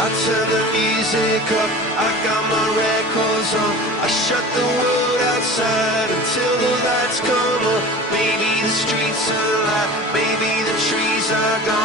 I turn the music up, I got my records on. I shut the world outside until the lights come up. Maybe the streets are alive, maybe the trees are gone.